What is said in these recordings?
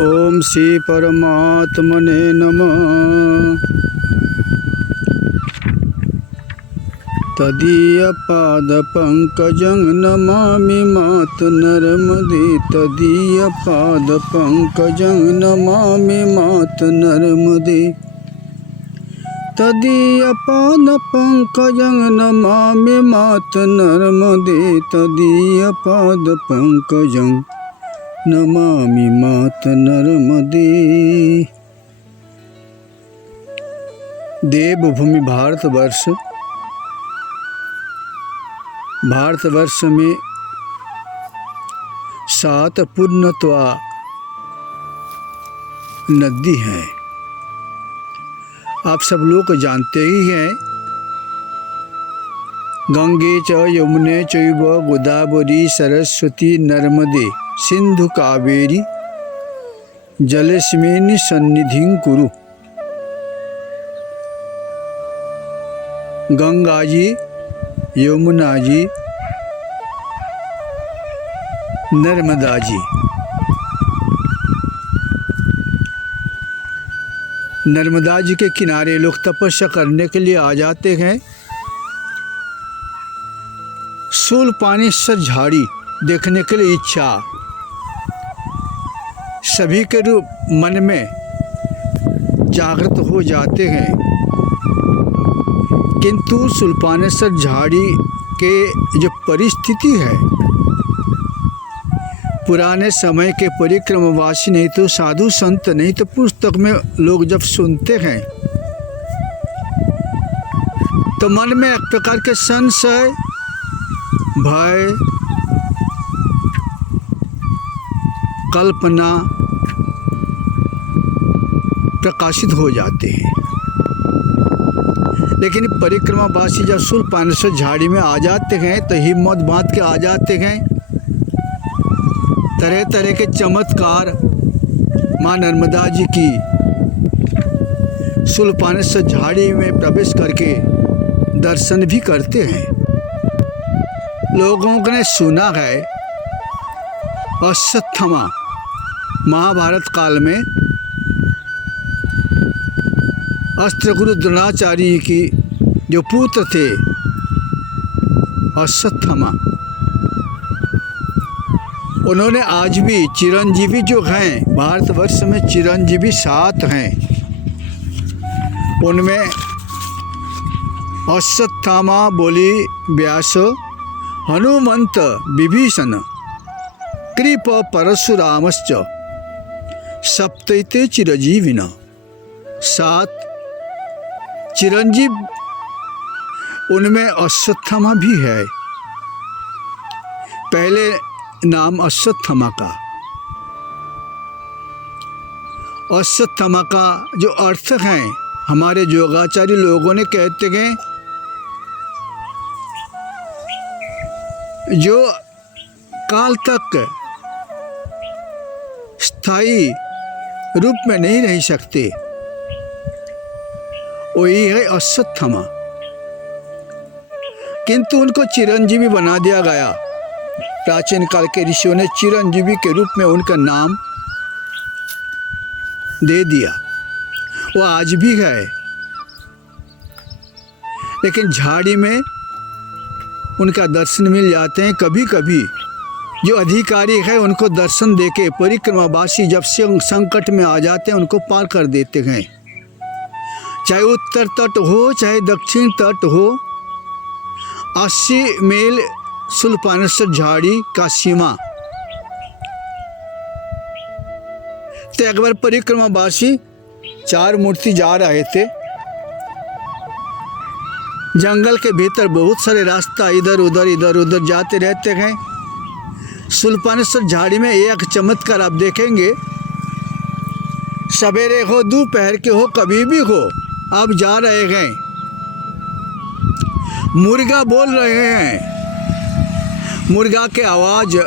ओम श्री परमात्मने नमः। तदीयपादपङ्कजं नमामि मात नर्मदे। तदीयपादपङ्कजं नमामि मात नर्मदे। तदीयपादपङ्कजं नमामि मात नर्मदे। तदीयपादपङ्कजं नमामि मात नर्मदे। देवभूमि भारतवर्ष में 7 पुण्यत्वा नदी हैं। आप सब लोग जानते ही हैं, गंगे च यमुने चैव गोदावरी सरस्वती नर्मदे सिंधु कावेरी जलेस्मिन् सन्निधिं कुरु। गंगा जी, यमुना जी, नर्मदा जी। नर्मदा जी के किनारे लोग तपस्या करने के लिए आ जाते हैं। शूलपाणेश्वर झाड़ी देखने के लिए इच्छा सभी के रूप मन में जागृत हो जाते हैं, किंतु शूलपाणेश्वर झाड़ी के जो परिस्थिति है, पुराने समय के परिक्रमवासी नहीं तो साधु संत नहीं तो पुस्तक में लोग जब सुनते हैं तो मन में एक प्रकार के संशय, भय, कल्पना प्रकाशित हो जाते हैं। लेकिन परिक्रमावासी जब शूलपाणेश्वर झाड़ी में आ जाते हैं तो हिम्मत बांध के आ जाते हैं। तरह तरह के चमत्कार माँ नर्मदा जी की शूलपाणेश्वर झाड़ी में प्रवेश करके दर्शन भी करते हैं। लोगों ने सुना है अश्वत्थामा महाभारत काल में अस्त्रगुरु द्रोणाचार्य की जो पुत्र थे अश्वत्थामा, उन्होंने आज भी चिरंजीवी जो हैं, भारतवर्ष में चिरंजीवी 7 हैं। उनमें अश्वत्थामा, बोली, व्यास, हनुमंत, विभीषण, कृप, परशुरामश्च सप्तैते चिरजीविन। 7 चिरंजीव, उनमें अश्वत्थामा भी है। पहले नाम अश्वत्थामा का। अश्वत्थामा का जो अर्थ है, हमारे योगाचार्य लोगों ने कहते हैं जो काल तक स्थायी रूप में नहीं रह सकते, वही है अश्वत्थामा। किंतु उनको चिरंजीवी बना दिया गया। प्राचीन काल के ऋषियों ने चिरंजीवी के रूप में उनका नाम दे दिया। वो आज भी है, लेकिन झाड़ी में उनका दर्शन मिल जाते हैं। कभी कभी जो अधिकारी है उनको दर्शन देके परिक्रमावासी जब से संकट में आ जाते हैं उनको पार कर देते हैं। चाहे उत्तर तट हो चाहे दक्षिण तट हो, 80 मील शूलपाणेश्वर झाड़ी का सीमा। तो एक बार परिक्रमावासी 4 मूर्ति जा रहे थे। जंगल के भीतर बहुत सारे रास्ता इधर उधर जाते रहते हैं। शूलपाणेश्वर झाड़ी में एक चमत्कार आप देखेंगे, सवेरे हो दोपहर के हो कभी भी हो, आप जा रहे हैं, मुर्गा बोल रहे हैं। मुर्गा के आवाज़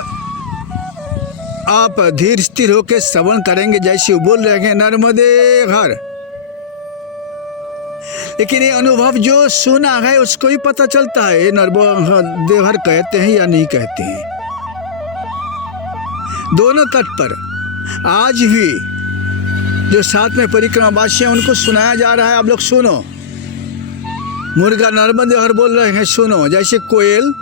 आप धीर स्थिर होकर श्रवण करेंगे, जैसे वो बोल रहे हैं नर्मदे घर। लेकिन ये अनुभव जो सुना है उसको ही पता चलता है नर्मदे घर कहते हैं या नहीं कहते हैं। दोनों तट पर आज भी जो साथ में परिक्रमावासी हैं उनको सुनाया जा रहा है, आप लोग सुनो। मुर्गा नर्मदे हर बोल रहे हैं, सुनो। जैसे कोयल,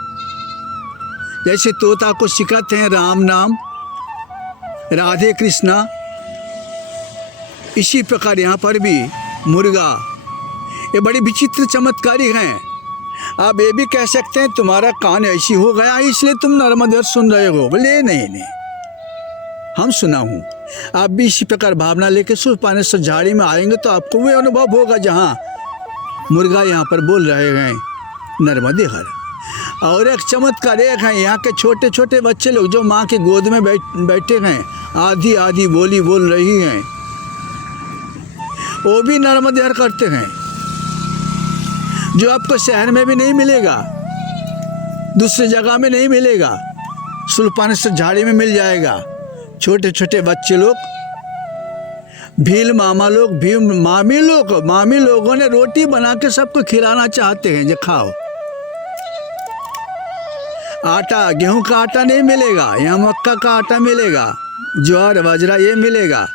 जैसे तोता को सिखाते हैं राम नाम, राधे कृष्णा, इसी प्रकार यहाँ पर भी मुर्गा ये बड़ी विचित्र चमत्कारी हैं। आप ये भी कह सकते हैं तुम्हारा कान ऐसी हो गया इसलिए तुम नर्मदे सुन रहे हो। बोले नहीं, हम सुना हूँ। आप भी इसी प्रकार भावना लेके सुरपानेश्वर झाड़ी में आएंगे तो आपको वही अनुभव होगा जहाँ मुर्गा यहाँ पर बोल रहे हैं नर्मदे हर। और एक चमत्कार एक है, यहाँ के छोटे छोटे बच्चे लोग जो माँ के गोद में बैठे हैं, आधी आधी बोली बोल रही हैं, वो भी नर्मदे हर करते हैं, जो आपको शहर में भी नहीं मिलेगा, दूसरी जगह में नहीं मिलेगा, सुरपानेश्वर झाड़ी में मिल जाएगा। छोटे छोटे बच्चे लोग, भील मामा लोग, भील मामी लोगों ने रोटी बना के सबको खिलाना चाहते हैं, जो खाओ। आटा, गेहूं का आटा नहीं मिलेगा, यहाँ मक्का का आटा मिलेगा, ज्वार बाजरा ये मिलेगा।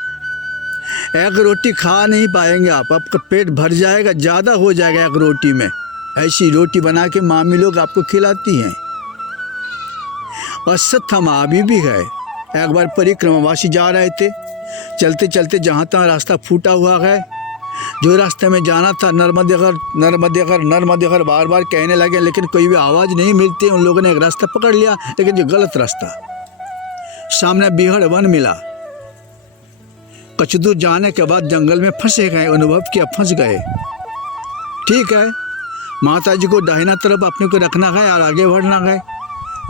एक रोटी खा नहीं पाएंगे आप, आपका पेट भर जाएगा, ज़्यादा हो जाएगा एक रोटी में। ऐसी रोटी बना के मामी लोग आपको खिलाती हैं। अश्वत्थामा अभी भी है। एक बार परिक्रमावासी जा रहे थे, चलते चलते जहाँ तहाँ रास्ता फूटा हुआ है, जो रास्ते में जाना था नर्मदेगर बार बार कहने लगे, लेकिन कोई भी आवाज़ नहीं मिलती। उन लोगों ने एक रास्ता पकड़ लिया, लेकिन जो गलत रास्ता, सामने बिहड़ वन मिला। कुछ दूर जाने के बाद जंगल में फंसे गए, अनुभव किया फंस गए। ठीक है, माता जी को दाहिना तरफ अपने को रखना है और आगे बढ़ना है।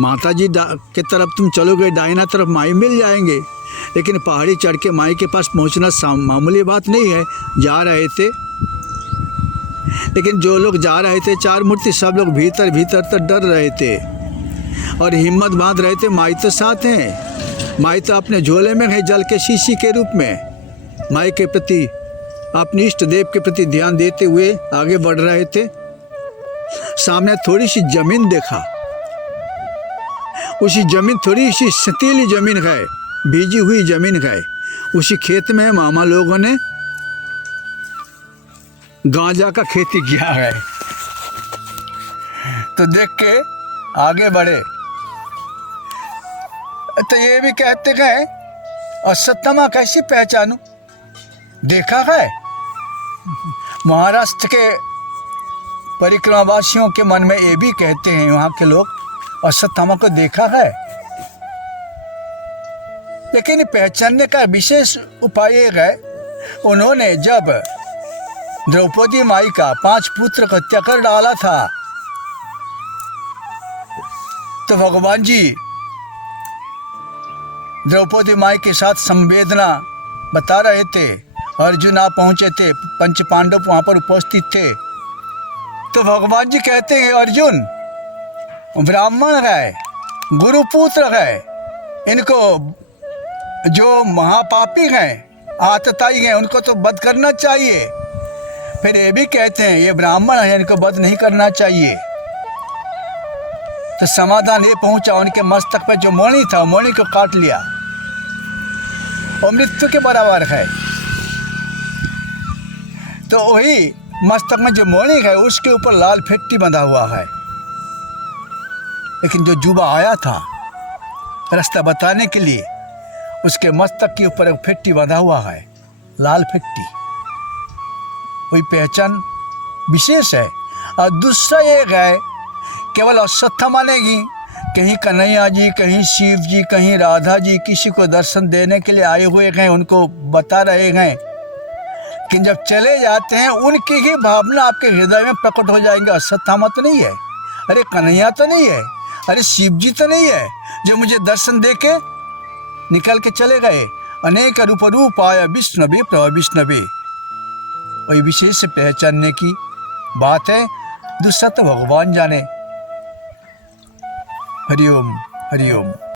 माता जी के तरफ तुम चलोगे, दाहिना तरफ माई मिल जाएंगे, लेकिन पहाड़ी चढ़ के माई के पास पहुंचना मामूली बात नहीं है। जा रहे थे, लेकिन जो लोग जा रहे थे चार मूर्ति, सब लोग भीतर भीतर तक डर रहे थे और हिम्मत बांध रहे थे। माई तो साथ हैं, माई तो अपने झोले में है जल के शीशी के रूप में। माई के प्रति, अपने इष्ट देव के प्रति ध्यान देते हुए आगे बढ़ रहे थे। सामने थोड़ी सी जमीन देखा, उसी जमीन थोड़ी सी सतीली जमीन है, भीजी हुई जमीन है। उसी खेत में मामा लोगों ने गांजा का खेती किया है। तो देख के आगे बढ़े तो ये भी कहते गए, अश्वत्थामा कैसी पहचानूं? देखा है महाराष्ट्र के परिक्रमावासियों के मन में ये भी कहते हैं, वहाँ के लोग, अश्वत्थामा को देखा है। लेकिन पहचानने का विशेष उपाय एक है, उन्होंने जब द्रौपदी माई का 5 पुत्र को हत्या कर डाला था, तो भगवान जी द्रौपदी माई के साथ संवेदना बता रहे थे। अर्जुन आ पहुंचे थे, पंच पांडव वहां पर उपस्थित थे। तो भगवान जी कहते हैं, अर्जुन ब्राह्मण है, गुरुपुत्र है, इनको जो महापापी हैं, आतताई हैं, उनको तो वध करना चाहिए। फिर ये भी कहते हैं ये ब्राह्मण है, इनको वध नहीं करना चाहिए। तो समाधान ये पहुंचा, उनके मस्तक पे जो मोनी था, मोनी को काट लिया और मृत्यु के बराबर है। तो वही मस्तक में जो मोनी है उसके ऊपर लाल फेट्टी बंधा हुआ है। लेकिन जो जुबा आया था रास्ता बताने के लिए, उसके मस्तक के ऊपर एक फेट्टी बंधा हुआ है, लाल फेट्टी। वही पहचान विशेष है। और दूसरा एक है, केवल अश्वत्थामा नहीं, कहीं कन्हैया जी, कहीं शिव जी, कहीं राधा जी किसी को दर्शन देने के लिए आए हुए हैं, उनको बता रहे हैं कि जब चले जाते हैं उनकी ही भावना आपके हृदय में प्रकट हो जाएंगे। अश्वत्थामा तो नहीं है, अरे कन्हैया तो नहीं है, अरे शिव जी तो नहीं है जो मुझे दर्शन दे के निकल के चले गए। अनेक रूप आया विष्णवे प्रभ विष्णवे। वही विशेष पहचानने की बात है। दूसरा तो भगवान जाने। हरिओम हरिओम।